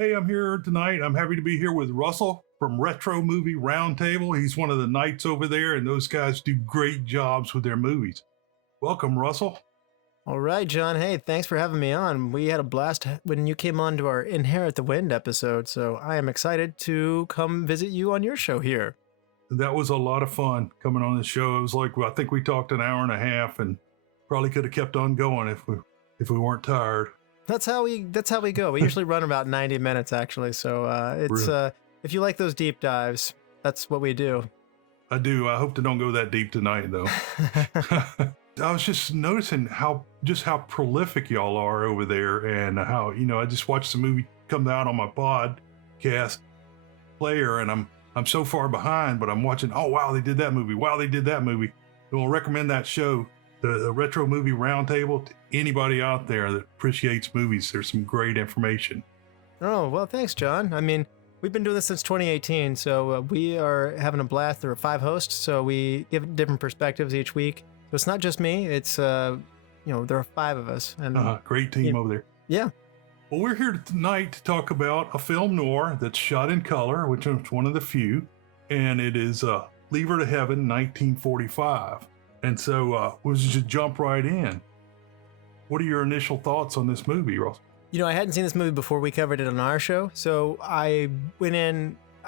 Hey, I'm here tonight. I'm happy to be here with Russell from Retro Movie Roundtable. He's one of the knights over there, and those guys do great jobs with their movies. Welcome, Russell. All right, John. Hey, thanks for having me on. We had a blast when you came on to our Inherit the Wind episode, so I am excited to come visit you on your show here. That was a lot of fun coming on the show. It was like, I think we talked an hour and a half, and probably could have kept on going if we weren't tired. That's how we go. We usually run about 90 minutes, actually. So it's Really? if you like those deep dives, that's what we do. I do. I hope to don't go that deep tonight, though. I was just noticing how prolific y'all are over there, and how I just watched the movie come out on my podcast player, and I'm so far behind, but I'm watching. Oh wow, they did that movie. Wow, they did that movie. We'll recommend that show, the Retro Movie Roundtable, to anybody out there that appreciates movies. There's some great information. Oh, well, thanks, John. I mean, we've been doing this since 2018, so we are having a blast. There are 5 hosts, so we give different perspectives each week. So it's not just me. It's, there are 5 of us. And great team over there. Yeah. Well, we're here tonight to talk about a film noir that's shot in color, which is one of the few, and it is Leave Her to Heaven, 1945. And so we'll just jump right in. What are your initial thoughts on this movie, Ross? I hadn't seen this movie before we covered it on our show, so I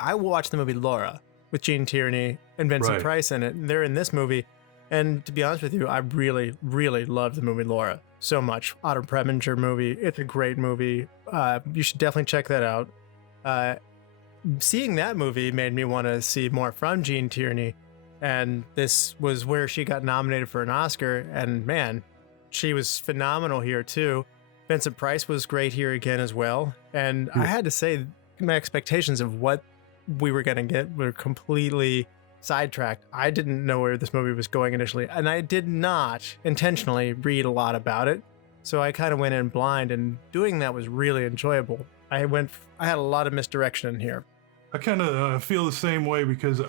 watched the movie Laura with Gene Tierney and Vincent Price in it. And they're in this movie, and to be honest with you, I really, really loved the movie Laura so much. Otto Preminger movie. It's a great movie. You should definitely check that out. Seeing that movie made me want to see more from Gene Tierney, and this was where she got nominated for an Oscar, and man, she was phenomenal here too. Vincent Price was great here again as well. And I had to say, my expectations of what we were going to get were completely sidetracked. I didn't know where this movie was going initially, and I did not intentionally read a lot about it. So I kind of went in blind, and doing that was really enjoyable. I had a lot of misdirection in here. I kind of feel the same way, because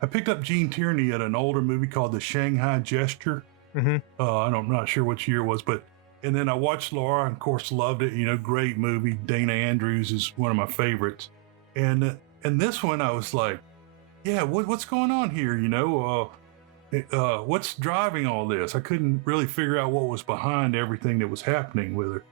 I picked up Gene Tierney at an older movie called The Shanghai Gesture. Mm-hmm. I'm not sure which year it was, and then I watched Laura, and of course loved it. Great movie. Dana Andrews is one of my favorites, and this one I was like, yeah, what's going on here? What's driving all this? I couldn't really figure out what was behind everything that was happening with her,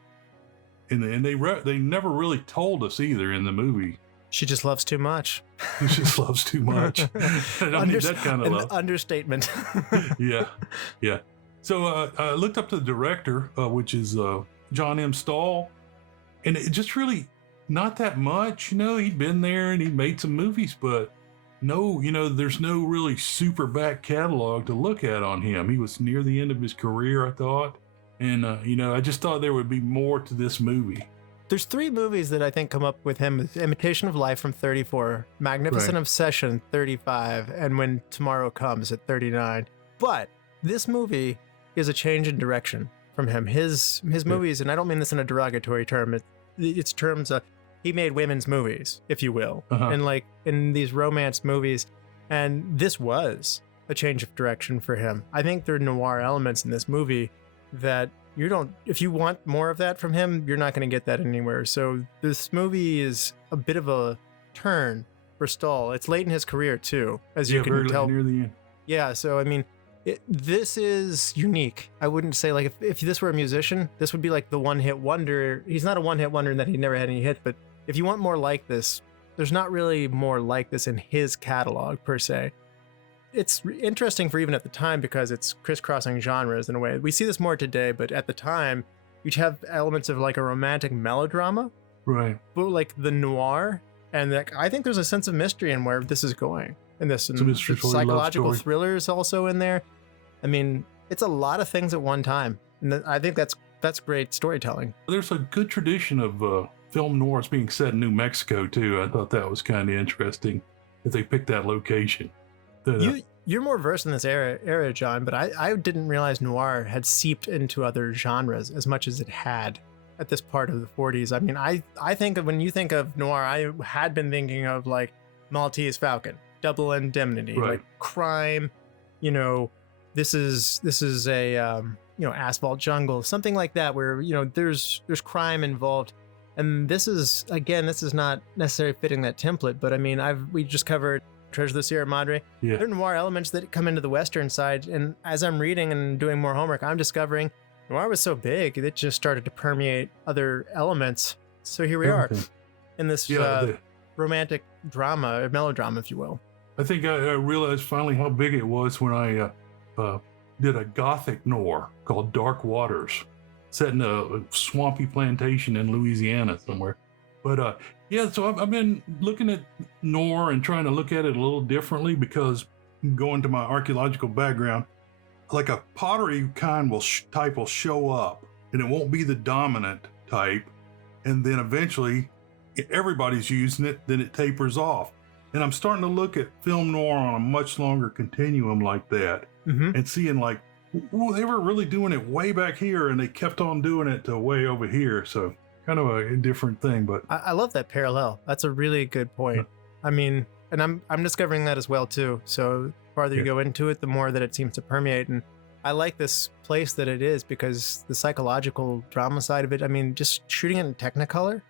and they never really told us either in the movie. She just loves too much. She just loves too much. I don't need that kind of love. Understatement. Yeah. So I looked up to the director, which is John M. Stahl, and it just really not that much. He'd been there and he made some movies, but no, there's no really super back catalog to look at on him. He was near the end of his career, I thought, and I just thought there would be more to this movie. There's 3 movies that I think come up with him: Imitation of Life from 34, Magnificent Obsession 35, and When Tomorrow Comes at 39. But this movie is a change in direction from him. His movies, and I don't mean this in a derogatory term, it's terms of, he made women's movies, if you will, and like in these romance movies, and this was a change of direction for him. I think there are noir elements in this movie that if you want more of that from him, you're not going to get that anywhere. So this movie is a bit of a turn for Stahl. It's late in his career too, as you can tell. Near the end. Yeah, so I mean, this is unique. I wouldn't say, like, if this were a musician, this would be like the one-hit wonder. He's not a one-hit wonder in that he never had any hit, but if you want more like this, there's not really more like this in his catalog per se. It's interesting for even at the time, because it's crisscrossing genres in a way. We see this more today, but at the time, you'd have elements of like a romantic melodrama, right? But like the noir, and I think there's a sense of mystery in where this is going. And this, and psychological thrillers also in there. I mean, it's a lot of things at one time, and I think that's great storytelling. There's a good tradition of film noirs being set in New Mexico too. I thought that was kind of interesting that they picked that location. You're more versed in this era, John, but I didn't realize noir had seeped into other genres as much as it had at this part of the 40s. I mean, I think when you think of noir, I had been thinking of like Maltese Falcon, Double Indemnity, like crime. This is a Asphalt Jungle, something like that, where there's crime involved. And this is not necessarily fitting that template, but I mean, we just covered Treasure of the Sierra Madre. Yeah. There are noir elements that come into the Western side, and as I'm reading and doing more homework, I'm discovering noir was so big it just started to permeate other elements. So here we are in this romantic drama, or melodrama, if you will. I think I realized finally how big it was when I did a gothic noir called Dark Waters, set in a swampy plantation in Louisiana somewhere. But so I've been looking at noir and trying to look at it a little differently, because going to my archaeological background, like a pottery kind type will show up, and it won't be the dominant type, and then eventually everybody's using it, then it tapers off. And I'm starting to look at film noir on a much longer continuum like that, and seeing like, ooh, they were really doing it way back here, and they kept on doing it to way over here. So kind of a different thing. But I love that parallel. That's a really good point. I mean, and I'm discovering that as well too. So the farther you go into it, the more that it seems to permeate. And I like this place that it is, because the psychological drama side of it, I mean, just shooting it in Technicolor,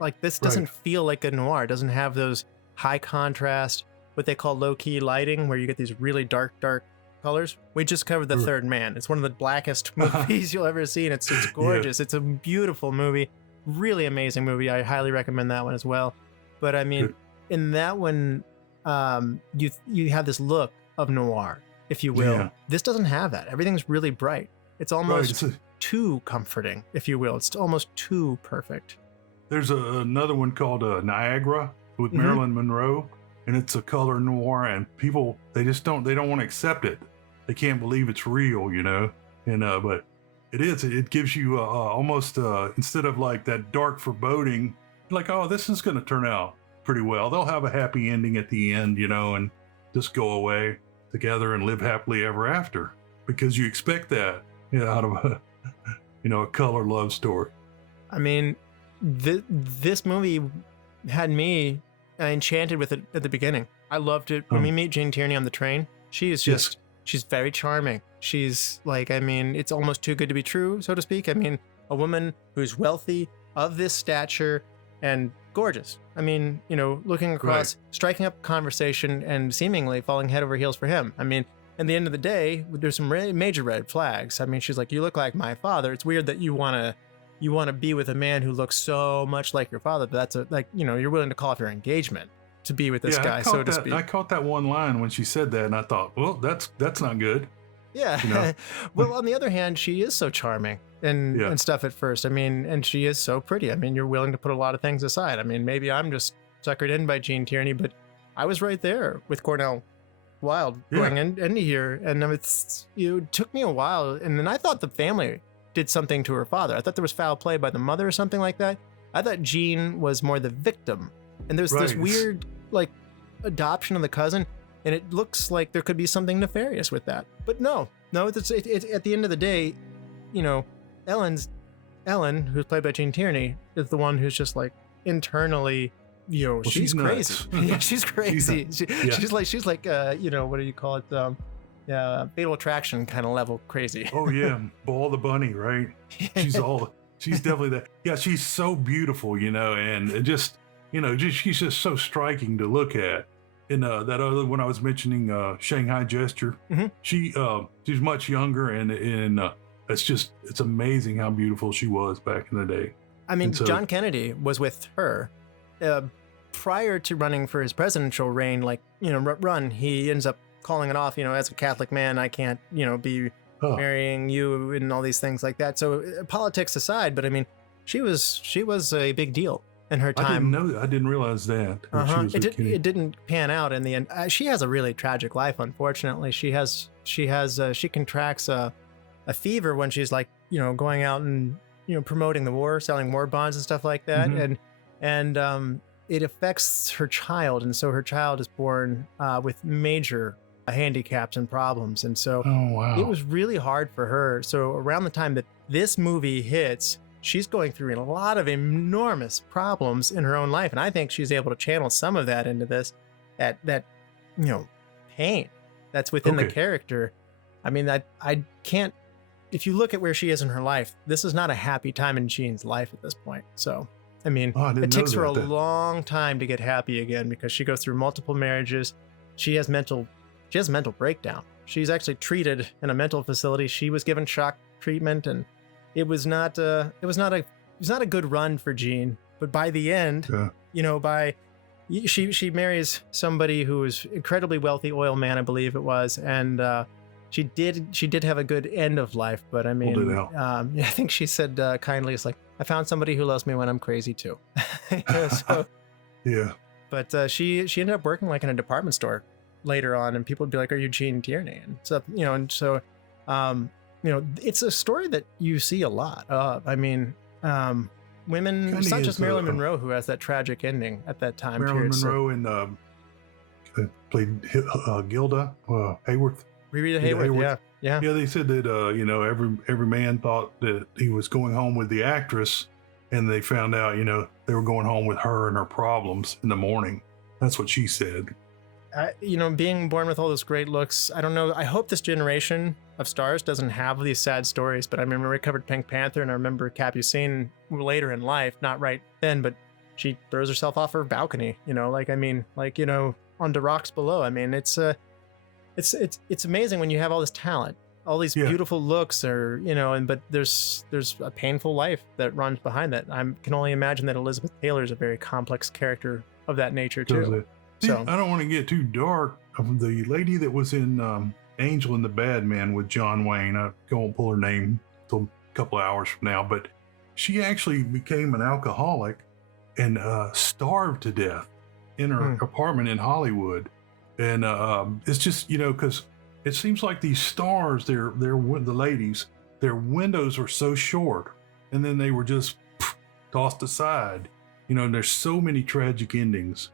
like this doesn't feel like a noir. It doesn't have those high contrast, what they call low-key lighting, where you get these really dark colors. We just covered The Third Man. It's one of the blackest movies you'll ever see, and it's gorgeous. It's a beautiful movie, really amazing movie. I highly recommend that one as well. But I mean, in that one, you have this look of noir, if you will. Yeah. This doesn't have that. Everything's really bright. It's almost too comforting, if you will. It's almost too perfect. There's another one called Niagara with Marilyn Monroe, and it's a color noir, and people, they don't want to accept it. They can't believe it's real, you know. And but it is. It gives you almost instead of like that dark foreboding, like, oh, this is going to turn out pretty well. They'll have a happy ending at the end, you know, and just go away together and live happily ever after, because you expect that out of a color love story. I mean, this movie had me enchanted with it at the beginning. I loved it. When we meet Gene Tierney on the train, she is just, she's very charming. She's like, I mean, it's almost too good to be true, so to speak. I mean, a woman who's wealthy, of this stature, and gorgeous. I mean, you know, looking across, striking up conversation, and seemingly falling head over heels for him. I mean, at the end of the day, there's some major red flags. I mean, she's like, you look like my father. It's weird that you want to be with a man who looks so much like your father, but that's you're willing to call off your engagement to be with this guy, so to speak. I caught that one line when she said that, and I thought, well, that's not good. Yeah. You know? Well, on the other hand, she is so charming and stuff at first. I mean, and she is so pretty. I mean, you're willing to put a lot of things aside. I mean, maybe I'm just suckered in by Gene Tierney, but I was right there with Cornel Wilde going into here, and it took me a while, and then I thought the family did something to her father. I thought there was foul play by the mother or something like that. I thought Gene was more the victim, and there's this weird like adoption of the cousin, and it looks like there could be something nefarious with that. But no, it's at the end of the day, you know, Ellen, who's played by Gene Tierney, is the one who's just like internally, you know, she's crazy. Yeah, she's crazy. She's like what do you call it? Fatal Attraction kind of level crazy. Oh yeah, Ball the Bunny, right? She's definitely that. Yeah, she's so beautiful, you know, and just, you know, she's just so striking to look at. And that other one I was mentioning, Shanghai Gesture, she's much younger, and it's amazing how beautiful she was back in the day. I mean, John Kennedy was with her prior to running for his presidential reign. Like, you know, he ends up calling it off. You know, as a Catholic man, I can't, you know, be marrying you and all these things like that. So politics aside, but I mean, she was a big deal in her time. I didn't realize that. It didn't pan out in the end. She has a really tragic life, unfortunately. She contracts a fever when she's like, you know, going out and, you know, promoting the war, selling war bonds and stuff like that. And it affects her child. And so her child is born with major handicaps and problems. And so it was really hard for her. So around the time that this movie hits, she's going through a lot of enormous problems in her own life. And I think she's able to channel some of that into this, that you know, pain that's within the character. I mean, I can't, if you look at where she is in her life, this is not a happy time in Gene's life at this point. So I mean, Oh, I didn't it takes know her a that. long time to get happy again because she goes through multiple marriages. She has mental breakdown. She's actually treated in a mental facility. She was given shock treatment, and it was not a good run for Gene. But by the end, she marries somebody who was incredibly wealthy, oil man, I believe it was, and she did have a good end of life. But I mean, I think she said kindly, "It's like I found somebody who loves me when I'm crazy too." So, yeah. But she ended up working like in a department store later on, and people would be like, "Are you Gene Tierney?" And so, it's a story that you see a lot. Women, Kinda it's not just is, Marilyn Monroe who has that tragic ending at that time Marilyn period. Monroe and played Gilda Hayworth. Rita Hayworth, yeah. Yeah, they said that every man thought that he was going home with the actress, and they found out they were going home with her and her problems in the morning. That's what she said. Being born with all those great looks, I don't know. I hope this generation of stars doesn't have these sad stories. But I remember we covered Pink Panther, and I remember Capucine later in life, not right then, but she throws herself off her balcony. On the rocks below. I mean, it's amazing when you have all this talent, all these beautiful looks, but there's a painful life that runs behind that. I can only imagine that Elizabeth Taylor is a very complex character of that nature too. So I don't want to get too dark. The lady that was in Angel and the Bad Man with John Wayne, I won't pull her name till a couple of hours from now, but she actually became an alcoholic and starved to death in her apartment in Hollywood. And it's just, because it seems like these stars, the ladies, their windows were so short, and then they were just tossed aside. And there's so many tragic endings.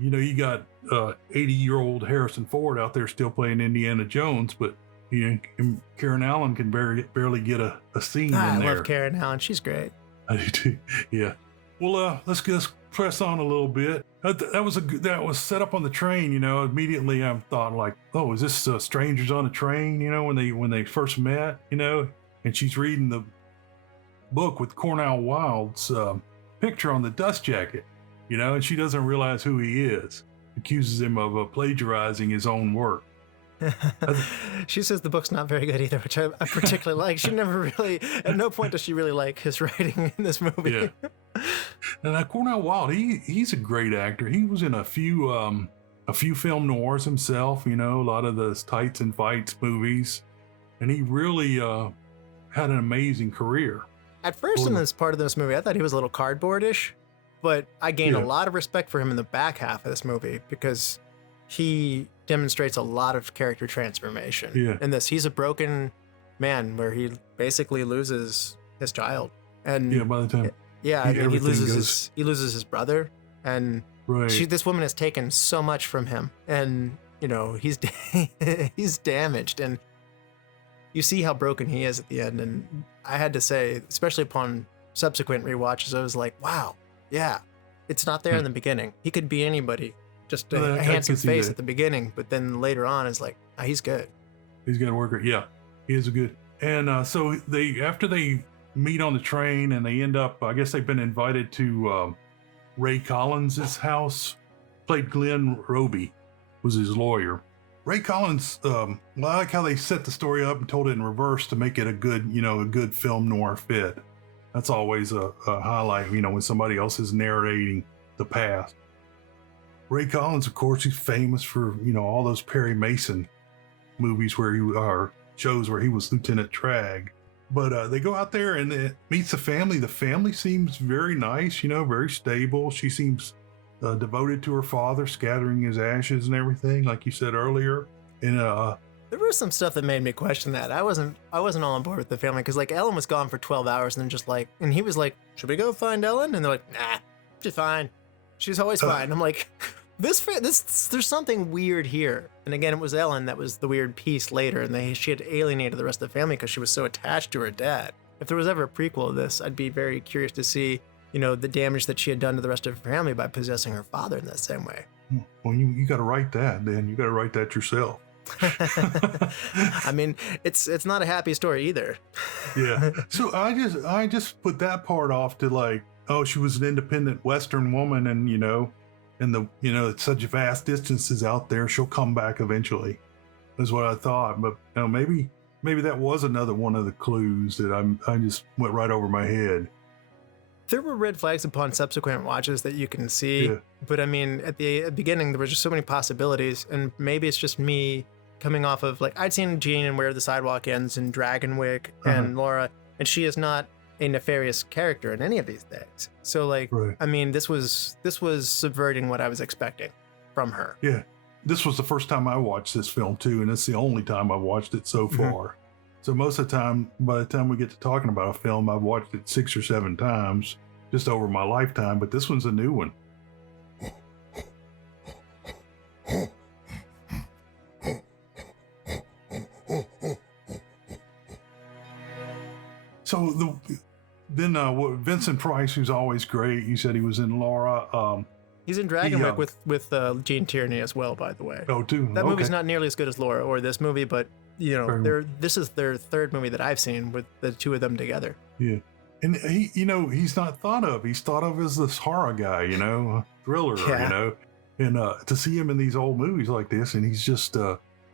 You got 80-year-old Harrison Ford out there still playing Indiana Jones, but Karen Allen can barely get a scene in there. I love Karen Allen. She's great. I do too. Yeah. Well, let's just press on a little bit. That was set up on the train. Immediately I thought like, oh, is this Strangers on a Train? When they first met. And she's reading the book with Cornel Wilde's picture on the dust jacket. And she doesn't realize who he is. Accuses him of plagiarizing his own work. She says the book's not very good either, which I particularly like. She never really, at no point does she really like his writing in this movie. Yeah. And Cornel Wilde, he's a great actor. He was in a few film noirs himself. A lot of those tights and fights movies, and he really had an amazing career. At first, in this part of this movie, I thought he was a little cardboardish. But I gained a lot of respect for him in the back half of this movie because he demonstrates a lot of character transformation. Yeah. In this, he's a broken man where he basically loses his child, and by the time he loses his brother, and this woman has taken so much from him, and he's he's damaged, and you see how broken he is at the end. And I had to say, especially upon subsequent rewatches, I was like, wow. Yeah, it's not there in the beginning. He could be anybody, just a handsome face at the beginning, but then later on is like, he's good. He's got a worker. Yeah, he is a good. And so after they meet on the train and they end up, I guess they've been invited to Ray Collins' house. Played Glenn Roby, was his lawyer. Ray Collins, I like how they set the story up and told it in reverse to make it a good film noir fit. That's always a highlight, when somebody else is narrating the past. Ray Collins, of course, he's famous for, all those Perry Mason movies shows where he was Lieutenant Tragg. But they go out there and it meets the family. The family seems very nice, very stable. She seems devoted to her father, scattering his ashes and everything, like you said earlier. And there was some stuff that made me question that. I wasn't all on board with the family because Ellen was gone for 12 hours and then and he was like, should we go find Ellen? And they're like, nah, she's fine. She's always fine. I'm like, there's something weird here. And again, it was Ellen that was the weird piece later, and she had alienated the rest of the family because she was so attached to her dad. If there was ever a prequel of this, I'd be very curious to see, the damage that she had done to the rest of her family by possessing her father in that same way. Well, you got to write that, then. You got to write that yourself. I mean, it's not a happy story either. Yeah. So I just put that part off to oh, she was an independent Western woman, and it's such vast distances out there. She'll come back eventually, is what I thought. But maybe that was another one of the clues that I just went right over my head. There were red flags upon subsequent watches that you can see, but I mean, at the beginning, there was just so many possibilities, and maybe it's just me coming off of, like, I'd seen Gene in Where the Sidewalk Ends and Dragonwyck and Laura, and she is not a nefarious character in any of these things. So, like, I mean, this was subverting what I was expecting from her. Yeah. This was the first time I watched this film, too, and it's the only time I've watched it so far. So most of the time, by the time we get to talking about a film, I've watched it 6 or 7 times just over my lifetime, but this one's a new one. So then Vincent Price, who's always great, you said he was in Laura. He's in Dragonwyck with Gene Tierney as well, by the way. Oh, too? That movie's not nearly as good as Laura or this movie, but this is their third movie that I've seen with the two of them together. Yeah, and he's not thought of. He's thought of as this horror guy, thriller, and to see him in these old movies like this, and he's just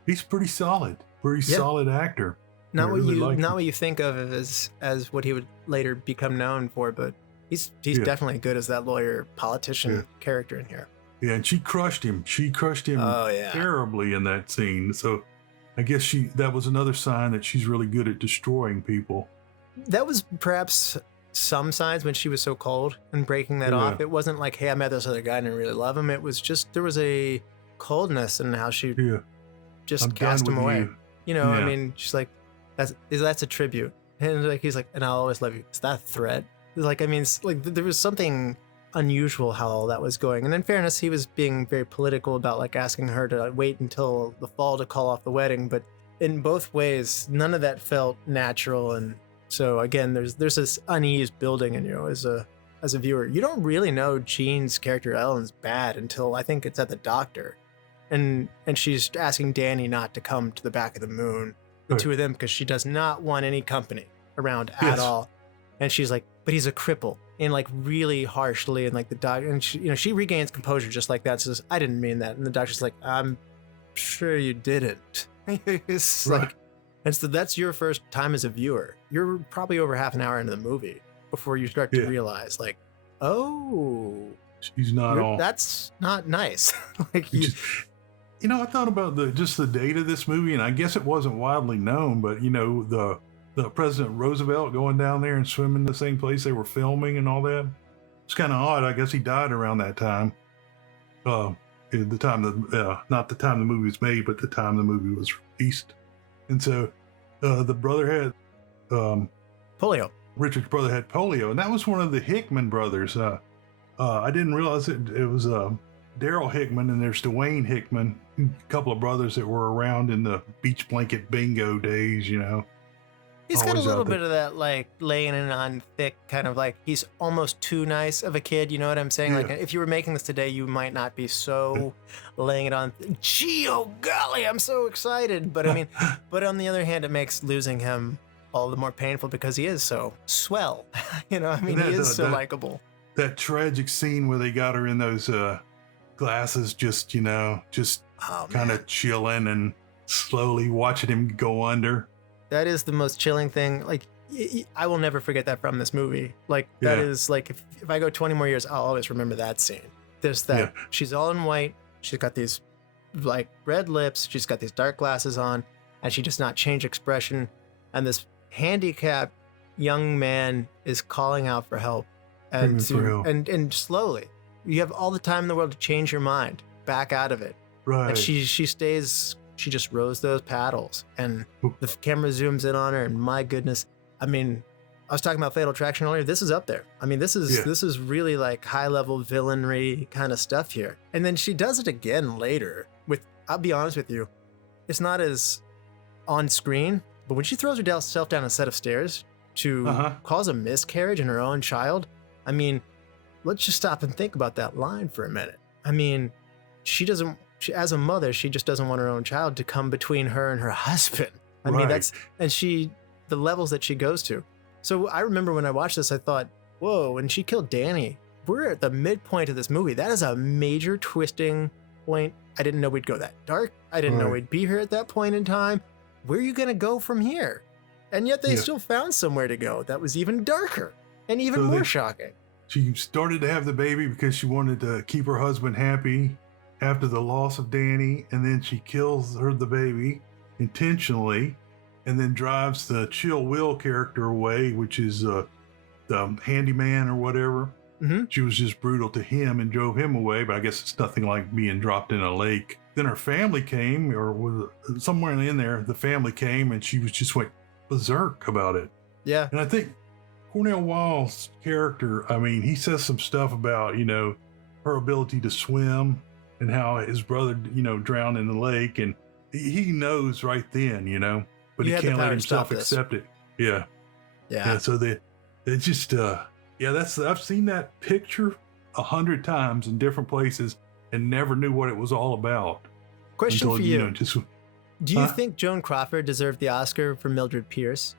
he's pretty solid actor. Not what you think of as what he would later become known for, but he's definitely good as that lawyer politician character in here. Yeah, and she crushed him. Terribly in that scene. So I guess that was another sign that she's really good at destroying people. That was perhaps some signs when she was so cold and breaking that off. It wasn't like, hey, I met this other guy and I really love him. It was just, there was a coldness in how she just cast him away. I mean, she's like, that's a tribute. And like, he's like, and I'll always love you. Is that a threat? Like, I mean, like, there was something unusual how all that was going. And in fairness, he was being very political about, like, asking her to wait until the fall to call off the wedding. But in both ways, none of that felt natural. And so again, there's this unease building in you as a viewer. You don't really know Gene's character Ellen's bad until I think it's at the doctor, and she's asking Danny not to come to the back of the moon, the two of them, because she does not want any company around at all. And she's like, but he's a cripple, and like really harshly, and like the doctor, and she regains composure just like that. Says, I didn't mean that, and the doctor's like, I'm sure you didn't. It's like, and so that's your first time as a viewer. You're probably over half an hour into the movie before you start to realize, like, oh, she's not all. That's not nice. Like, I thought about the date of this movie, and I guess it wasn't widely known, but the President Roosevelt going down there and swimming the same place they were filming and all that. It's kind of odd. I guess he died around that time. Not the time the movie was made, but the time the movie was released. And so the brother had polio. Richard's brother had polio, and that was one of the Hickman brothers. I didn't realize it was Daryl Hickman, and there's Dwayne Hickman, a couple of brothers that were around in the beach blanket bingo days, He's got a little bit of that, like, laying it on thick, kind of like he's almost too nice of a kid. You know what I'm saying? Like, if you were making this today, you might not be so laying it on. Gee, oh golly, I'm so excited. But I mean, but on the other hand, it makes losing him all the more painful because he is so swell. He is so likable. That tragic scene where they got her in those glasses, just kind of chilling and slowly watching him go under. That is the most chilling thing. Like, I will never forget that from this movie. Like, that is like, if I go 20 more years, I'll always remember that scene. There's that. She's all in white. She's got these like red lips. She's got these dark glasses on, and she does not change expression. And this handicapped young man is calling out for help, and slowly, you have all the time in the world to change your mind, back out of it. Right. And she stays. She just rows those paddles, and the camera zooms in on her, and my goodness, I mean, I was talking about Fatal Attraction earlier. This is up there. I mean, this is really like high level villainy kind of stuff here. And then she does it again later with, I'll be honest with you, it's not as on screen, but when she throws herself down a set of stairs to cause a miscarriage in her own child, I mean, let's just stop and think about that line for a minute. I mean, as a mother, she just doesn't want her own child to come between her and her husband. I mean, the levels that she goes to. So I remember when I watched this, I thought, whoa, when she killed Danny, we're at the midpoint of this movie. That is a major twisting point. I didn't know we'd go that dark. I didn't know we'd be here at that point in time. Where are you going to go from here? And yet they still found somewhere to go that was even darker and even more shocking. She started to have the baby because she wanted to keep her husband happy after the loss of Danny, and then she kills the baby intentionally, and then drives the Chill Will character away, which is the handyman or whatever. Mm-hmm. She was just brutal to him and drove him away, but I guess it's nothing like being dropped in a lake. Then her family came, or was somewhere in there, the family came, and she was just went berserk about it. Yeah. And I think Cornel Wilde's character, I mean, he says some stuff about, her ability to swim and how his brother, drowned in the lake, and he knows right then, but he can't let himself accept it. Yeah. Yeah. So they just, I've seen that picture 100 times in different places and never knew what it was all about. Question for you. Do you Huh? think Joan Crawford deserved the Oscar for Mildred Pierce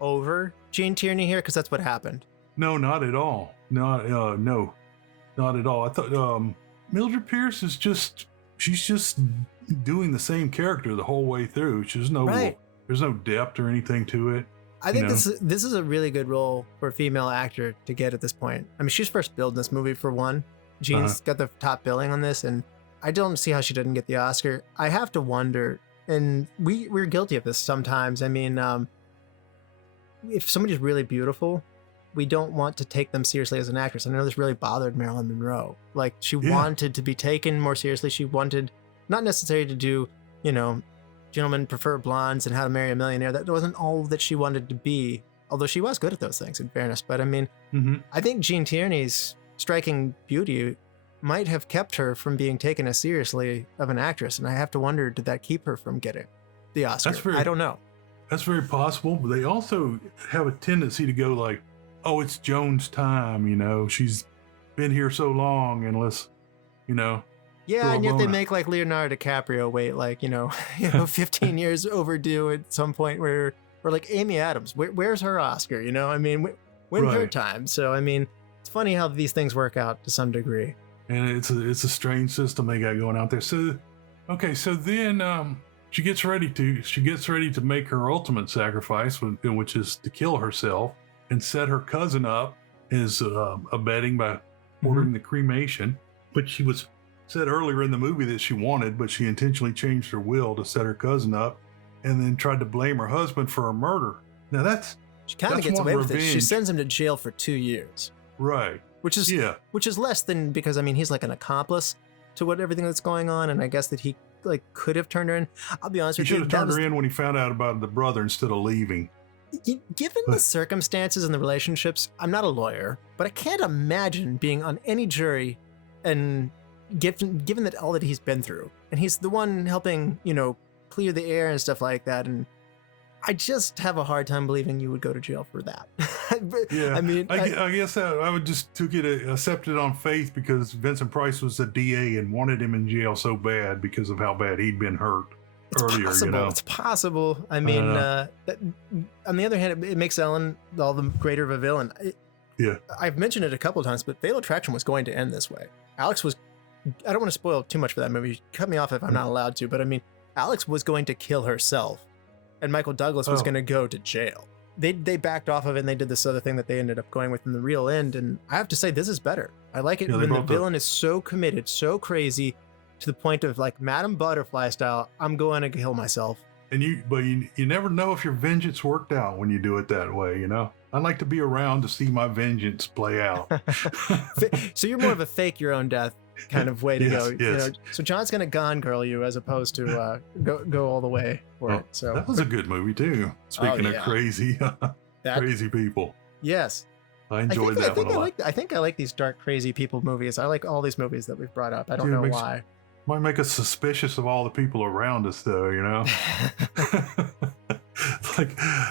over Gene Tierney here? Because that's what happened. No, not at all. No, not at all. I thought Mildred Pierce is she's just doing the same character the whole way through. There's no depth or anything to it. I think this is a really good role for a female actor to get at this point. I mean, she's first billed in this movie for one. Gene's got the top billing on this, and I don't see how she didn't get the Oscar. I have to wonder, and we're guilty of this sometimes. I mean, if somebody's really beautiful, we don't want to take them seriously as an actress. I know this really bothered Marilyn Monroe. Like, she wanted to be taken more seriously. She wanted not necessarily to do, Gentlemen Prefer Blondes and How to Marry a Millionaire. That wasn't all that she wanted to be, although she was good at those things, in fairness. But I mean, I think Gene Tierney's striking beauty might have kept her from being taken as seriously of an actress. And I have to wonder, did that keep her from getting the Oscar? I don't know. That's very possible, but they also have a tendency to go like, oh, it's Joan's time, she's been here so long, and let's, Yeah, and yet they make like Leonardo DiCaprio wait 15 years overdue at some point where like Amy Adams, where's her Oscar? I mean, when's her time? So, I mean, it's funny how these things work out to some degree. And it's a strange system they got going out there. So, okay, so then she gets ready to make her ultimate sacrifice, which is to kill herself and set her cousin up as abetting by ordering the cremation. But she was said earlier in the movie that she wanted, but she intentionally changed her will to set her cousin up, and then tried to blame her husband for her murder. Now she kind of gets away with it. She sends him to jail for 2 years. Right. Which is less than, because I mean, he's like an accomplice to everything that's going on, and I guess that he could have turned her in. I'll be honest with you. He should have turned her in when he found out about the brother instead of leaving. Given the circumstances and the relationships, I'm not a lawyer, but I can't imagine being on any jury, and given that all that he's been through, and he's the one helping, clear the air and stuff like that, and I just have a hard time believing you would go to jail for that. Yeah, I mean, I guess I would just accept it on faith, because Vincent Price was the DA and wanted him in jail so bad because of how bad he'd been hurt earlier. It's possible. I mean, on the other hand, it makes Ellen all the greater of a villain. I've mentioned it a couple of times, but Fatal Attraction was going to end this way. Alex was, I don't want to spoil too much for that movie. Cut me off if I'm not allowed to, but I mean, Alex was going to kill herself, and Michael Douglas was going to go to jail. They backed off of it, and they did this other thing that they ended up going with in the real end. And I have to say, this is better. I like it when the villain is so committed, so crazy, to the point of like Madame Butterfly style, I'm going to kill myself. And you never know if your vengeance worked out when you do it that way, I'd like to be around to see my vengeance play out. So you're more of a fake your own death kind of way to go. Yes. So John's going to Gone Girl you as opposed to go all the way for it. So that was a good movie too. Speaking of crazy, crazy people. Yes. I enjoyed that one a lot. I think I like these dark, crazy people movies. I like all these movies that we've brought up. I don't know why. Might make us suspicious of all the people around us, though,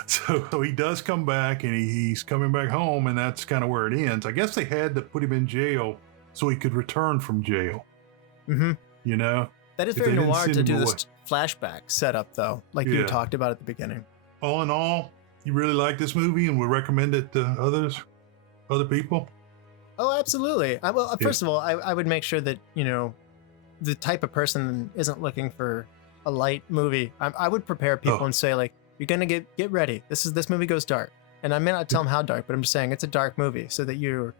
So he does come back, and he's coming back home, and that's kind of where it ends. I guess they had to put him in jail so he could return from jail. Mm-hmm. That is very noir to do this flashback setup, though, like you talked about at the beginning. All in all, you really like this movie and would recommend it to others? other people? Oh, absolutely. First of all, I would make sure that, the type of person isn't looking for a light movie. I would prepare people and say, like, you're going to get ready. This movie goes dark. And I may not tell them how dark, but I'm just saying it's a dark movie so that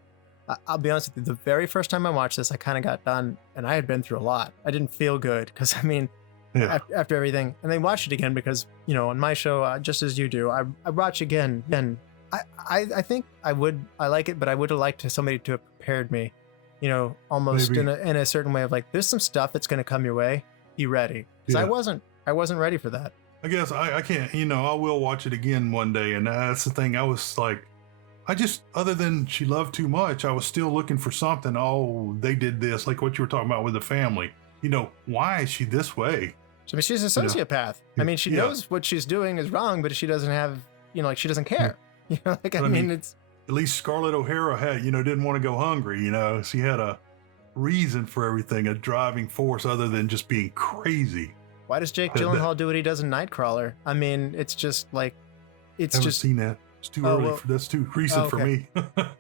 I'll be honest with you, the very first time I watched this, I kind of got done and I had been through a lot. I didn't feel good because, after everything, and then watched it again because, on my show, just as you do, I watch again. And I think I like it, but I would have liked somebody to have prepared me, almost in a certain way of like, there's some stuff that's going to come your way. Be ready. Because I wasn't ready for that. I guess I can't, I will watch it again one day. And that's the thing. I was like, other than she loved too much, I was still looking for something. Oh, they did this, like what you were talking about with the family. Why is she this way? I mean, she's a sociopath. I mean, she knows what she's doing is wrong, but she doesn't have, she doesn't care. It's. At least Scarlett O'Hara had, didn't want to go hungry. She had a reason for everything, a driving force other than just being crazy. Why does Jake Gyllenhaal do what he does in Nightcrawler? I mean, it's just like, Haven't seen that. It's too early. That's too recent for me.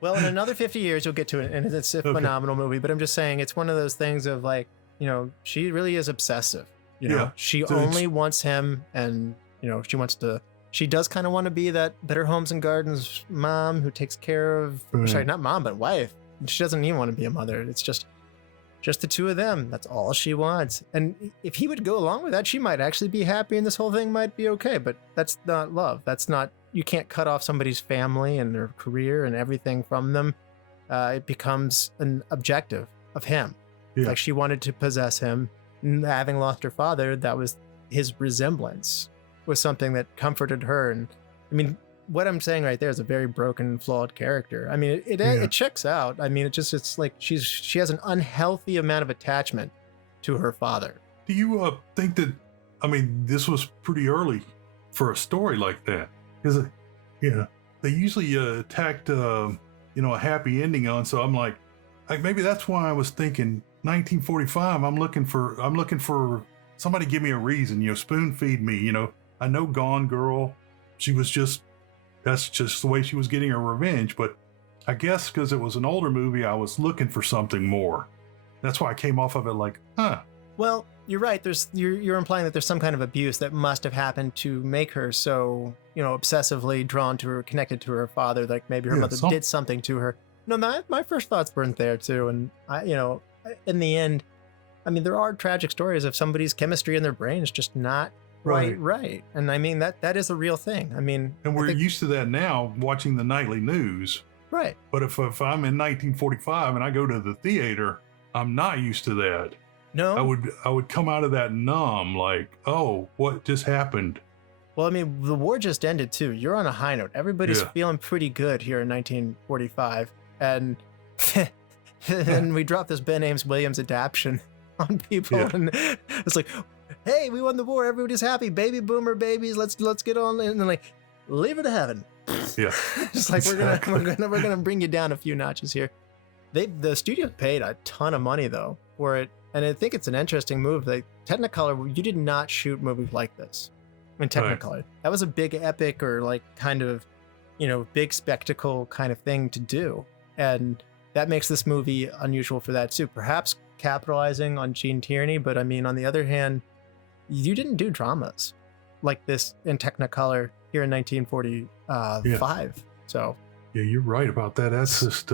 Well, in another 50 years, you'll get to it, and it's a phenomenal movie. But I'm just saying, it's one of those things of like, she really is obsessive. She only wants him, and she does kind of want to be that Better Homes and Gardens mom who takes care of. Sorry, not mom, but wife. She doesn't even want to be a mother. It's just the two of them. That's all she wants. And if he would go along with that, she might actually be happy, and this whole thing might be okay. But that's not love. That's not. You can't cut off somebody's family and their career and everything from them. It becomes an objective of him. Like she wanted to possess him. And having lost her father, that was his resemblance was something that comforted her. And I mean, what I'm saying right there is a very broken, flawed character. I mean, it checks out. I mean, it's like she has an unhealthy amount of attachment to her father. Do you think that, this was pretty early for a story like that? Because, they usually attacked, a happy ending on. So I'm like maybe that's why I was thinking 1945. I'm looking for somebody give me a reason, spoon feed me, I know Gone Girl. That's just the way she was getting her revenge. But I guess because it was an older movie, I was looking for something more. That's why I came off of it like, Well, you're right. You're implying that there's some kind of abuse that must have happened to make her so, obsessively drawn to her, connected to her father. Like maybe her mother did something to her. No, my first thoughts weren't there too. And in the end, there are tragic stories of somebody's chemistry in their brain is just not right. And that is a real thing. And we're used to that now watching the nightly news. Right. But if I'm in 1945 and I go to the theater, I'm not used to that. No. I would come out of that numb, like, oh, what just happened? Well, the war just ended too. You're on a high note. Everybody's feeling pretty good here in 1945. And then we dropped this Ben Ames Williams adaptation on people. Yeah. And it's like, hey, we won the war. Everybody's happy. Baby boomer babies. Let's get on. And then like, leave it to heaven. Yeah. It's like, we're gonna bring you down a few notches here. The studio paid a ton of money though for it. And I think it's an interesting move. Like Technicolor, you did not shoot movies like this in Technicolor. Right. That was a big epic or like kind of, big spectacle kind of thing to do. And that makes this movie unusual for that too. Perhaps capitalizing on Gene Tierney, but on the other hand, you didn't do dramas like this in Technicolor here in 1945. So yeah, you're right about that. That's just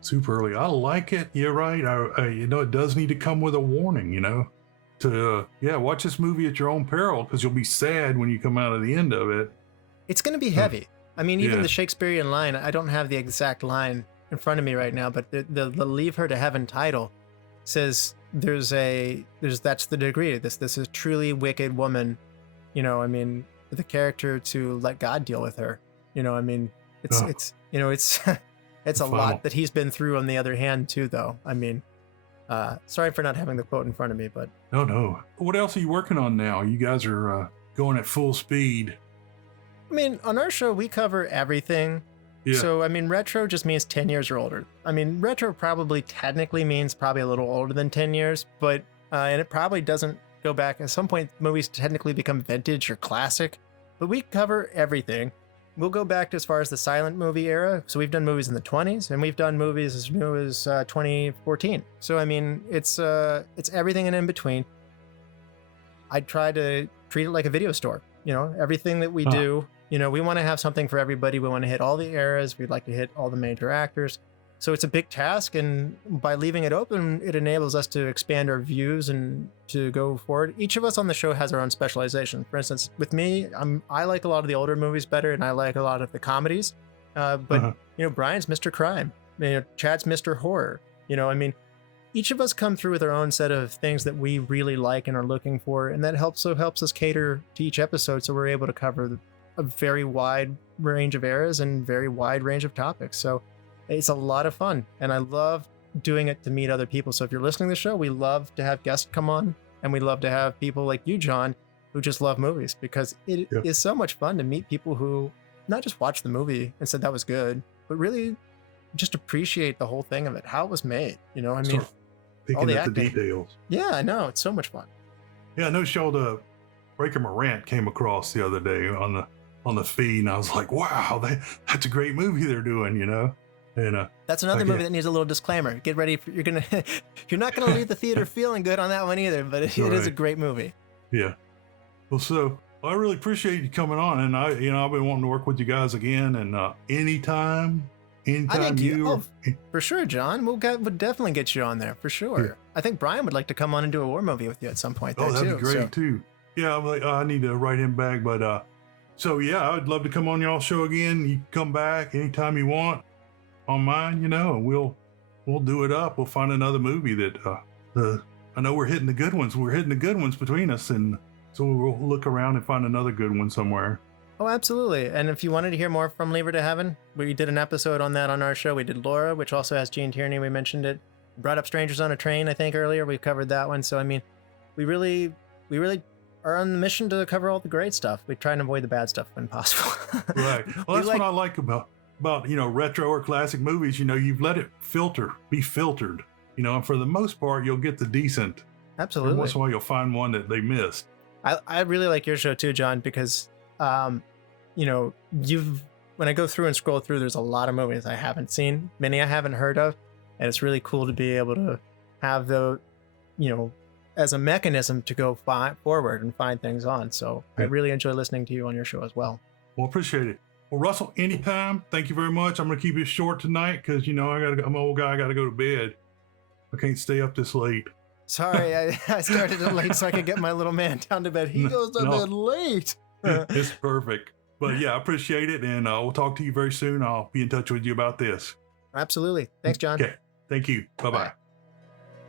super early. I like it. You're right. It does need to come with a warning, to watch this movie at your own peril, because you'll be sad when you come out of the end of it. It's going to be heavy. Even the Shakespearean line, I don't have the exact line in front of me right now, but the Leave Her to Heaven title says that's the degree. This is a truly wicked woman, the character to let God deal with her. It's a lot that he's been through on the other hand too, though. Sorry for not having the quote in front of me, but no. What else are you working on now? You guys are going at full speed. On our show, we cover everything. Yeah. So, retro just means 10 years or older. Retro probably technically means probably a little older than 10 years, but, and it probably doesn't go back. At some point, movies technically become vintage or classic, but we cover everything. we'll go back to as far as the silent movie era. So we've done movies in the 20s, and we've done movies as new as 2014. So I mean, it's everything and in between. I try to treat it like a video store. You know, everything that we do, you know, we want to have something for everybody. We want to hit all the eras. We'd like to hit all the major actors. So it's a big task, and by leaving it open, it enables us to expand our views and to go forward. Each of us on the show has our own specialization. For instance, with me, I like a lot of the older movies better, and I like a lot of the comedies. But you know, Brian's Mr. Crime. You know, Chad's Mr. Horror. You know, I mean, each of us come through with our own set of things that we really like and are looking for, and that helps us cater to each episode, so we're able to cover a very wide range of eras and very wide range of topics. So it's a lot of fun, and I love doing it to meet other people. So if you're listening to the show, we love to have guests come on, and we love to have people like you, John, who just love movies, because it is so much fun to meet people who not just watch the movie and said that was good, but really just appreciate the whole thing of it, how it was made. You know, I mean, picking up the details. Yeah, I know. It's so much fun. Yeah, I know the Breaker Morant came across the other day on the feed, and I was like, wow, that's a great movie they're doing, you know? And that's another movie that needs a little disclaimer. Get ready for, you're not gonna leave the theater feeling good on that one either, but it is a great movie. Yeah. Well, so I really appreciate you coming on, and I've been wanting to work with you guys again, and anytime I think for sure, John. We'll definitely get you on there for sure. Yeah. I think Brian would like to come on and do a war movie with you at some point. That'd be great too. Yeah, I'm like, I need to write him back, but so yeah, I'd love to come on y'all show again. You can come back anytime you want on mine, you know, and we'll do it up. We'll find another movie that I know we're hitting the good ones. We're hitting the good ones between us, and so we'll look around and find another good one somewhere. Oh, absolutely. And if you wanted to hear more from Leave Her to Heaven, we did an episode on that on our show. We did Laura, which also has Gene Tierney. We mentioned it. Brought up Strangers on a Train, I think, earlier. We covered that one. So, I mean, we really are on the mission to cover all the great stuff. We try and avoid the bad stuff when possible. Right. Well, that's what I like about retro or classic movies. You know, you've let it be filtered, you know, and for the most part, you'll get the decent. Absolutely. Every once in a while, you'll find one that they missed. I really like your show too, John, because you know, when I go through and scroll through, there's a lot of movies I haven't seen, many I haven't heard of, and it's really cool to be able to have the, you know, as a mechanism to go forward and find things on. So I really enjoy listening to you on your show as well. Well, appreciate it. Well, Russell, anytime. Thank you very much. I'm going to keep it short tonight because, you know, I'm an old guy. I got to go to bed. I can't stay up this late. Sorry, I started it late so I could get my little man down to bed. He goes to bed late. It's perfect. But yeah, I appreciate it. And we'll talk to you very soon. I'll be in touch with you about this. Absolutely. Thanks, John. Okay. Thank you. Bye-bye.